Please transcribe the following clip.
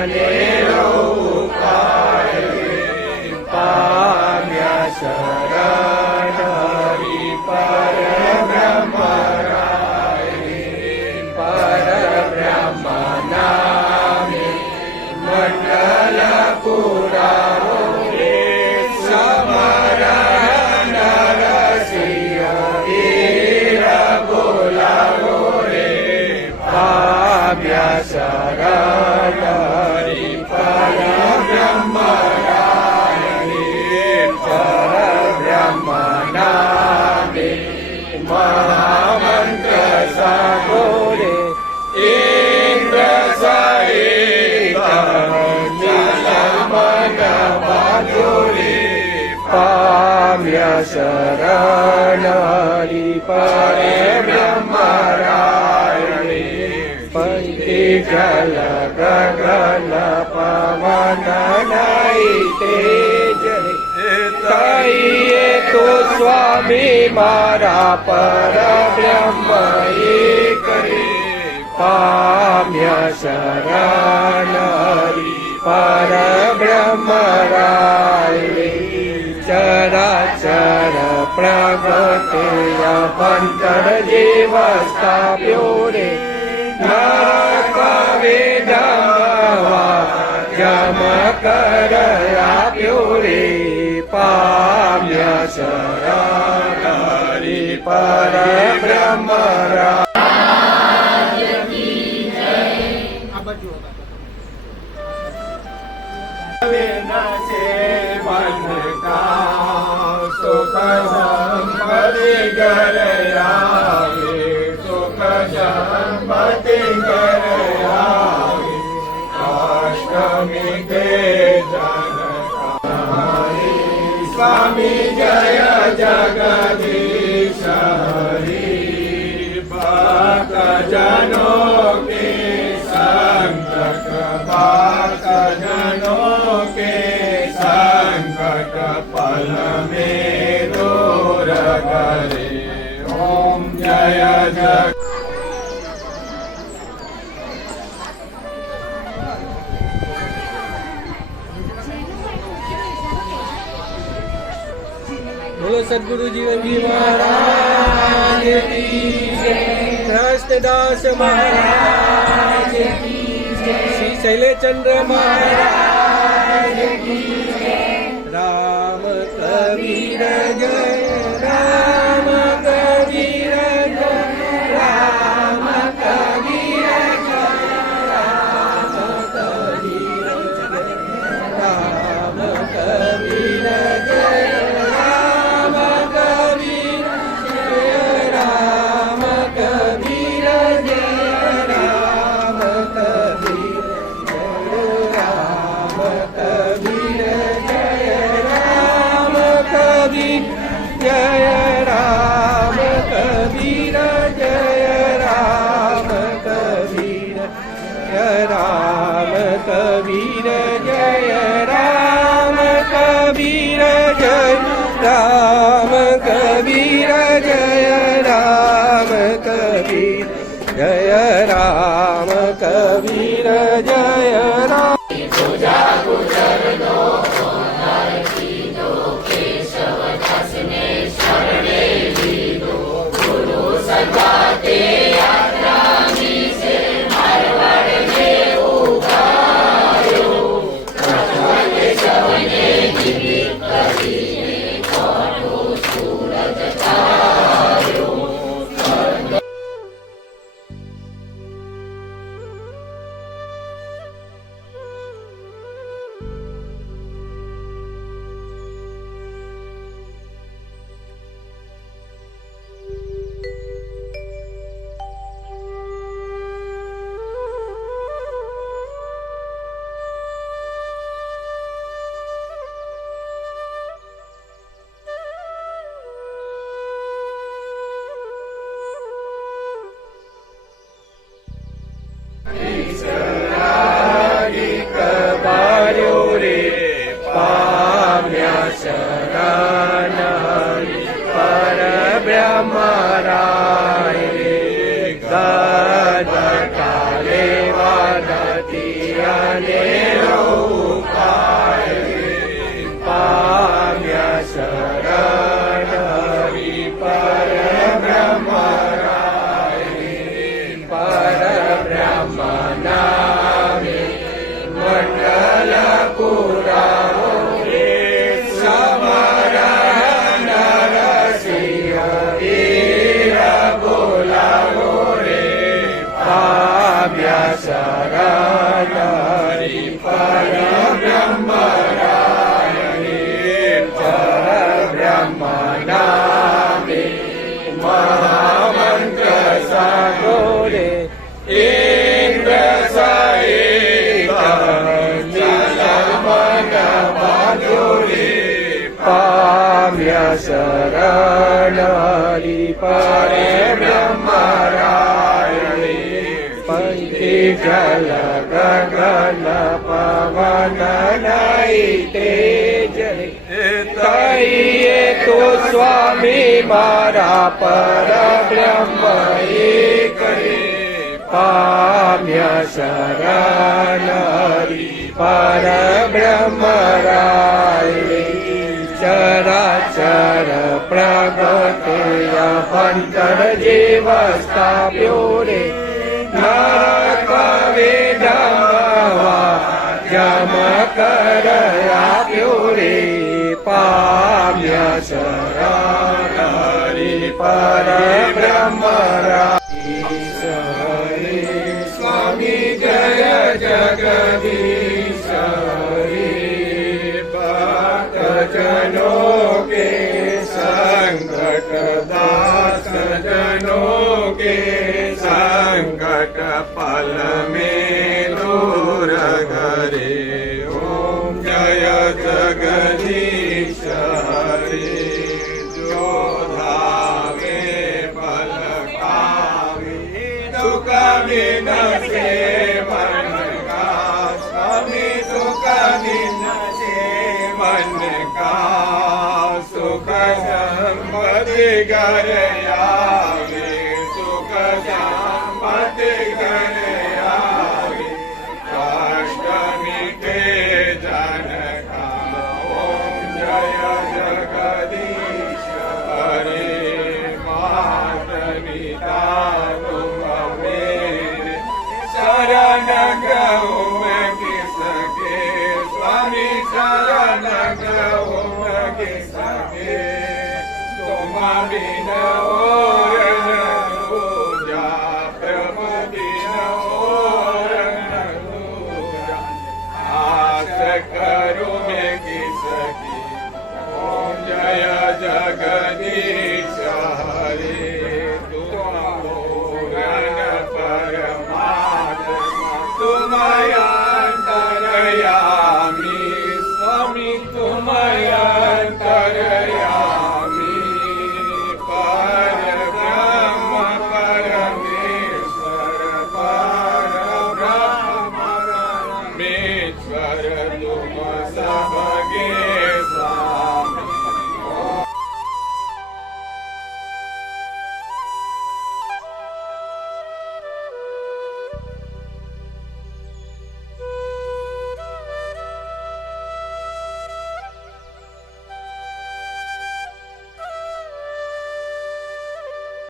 અનેરો ઉપાય પામ્યા શરણ હરિ પરબ્રહ્મ પરબ્રહ્મ નામે મંડલ પુરાવો સમરણ નરસિંહ વીર બોલાવો રે પામ્યા શરણ હરિ પરબ્રહ્મ પરબ્રહ્મ નામે મહામંત્ર સાધો રે ઇન્દ્ર સહિત મન બાજુરી પામ્યા શરણ હરિ પરબ્રહ્મ પંચી જલ ગગન પવન નહીં તેજ કહીએ તો સ્વામી મારા પરબ્રહ્મ એક રે પામ્યા શરણ હરિ પરબ્રહ્મ ચરાચર પ્રગટે અભંતર જીવ સ્થાપ્યો રે નરક વિધમવા જમ કર આપ્યો રે પામ્યા શરણ હરિ પરબ્રહ્મ સુખ સંપત્તિ ઘર આવે સુખ સંપત્તિ ઘર આવે અષ્ટમી કે જનકારી સ્વામી જય જગદીશ હરિ ભક્ત જનો કે સંકટ ભક્ત જનો કે संकट पल में दूर करे ओम जय जय बोलो सद्गुरु जीवन जी महाराज की जय दास महाराज की जय श्री शैलेचंद्र महाराज की राम कबीर जय राम कबीर जय राम कबीर जय राम कबीर जय राम कबीर जय राम कबीर जय राम कबीर जय राम कबीर राम कबीर जय राम कबीर जय राम कबीर जय राम कबीर जय राम कबीर जय राम कबीर जय राम कबीर जय राम कबीर जय राम पूजा गुजर दो બ્રહ્મ નામે મંડલ પુરાવો રે સમરણ નરસિંહ વીર બોલાવો રે પામ્યા શરણ હરિ પર બ્રહ્મ નામે મહામંત્ર સાગોરે ઇન્દ્ર સહિત મન બાજોરે પામ્યા શરણ હરિ પર બ્રહ્મ પંખી જલ ગગન પવન નહીં તેજ કહીએ તો સ્વામી મારા પર બ્રહ્મ એક પામ્યા શરણ હરિ પર બ્રહ્મ ચરાચર પ્રગટે અંતર જીવ સ્થાપ્યો રે નરક વિડંબવા જમ કર આપ્યો રે પામ્યા શરણ હરિ પર બ્રહ્મ સ્વામી જય જગદીશ ભક્તજનો કે સંકટ દાસ જનો के संकट पल में दूर करे ओम जय जगदीश हरे जो धावे पल कावे सुख बिन से मन का स्वामी सुख बिन से मन का सुख संपत्ति घर आवे सुख संपत्ति घर आवे अष्टमी के जन का ओम जय जगदीश हरे मात पिता तुम मेरे शरण गहूँ मैं किसके स्वामी शरण गहूँ मैं किसके तुम बिन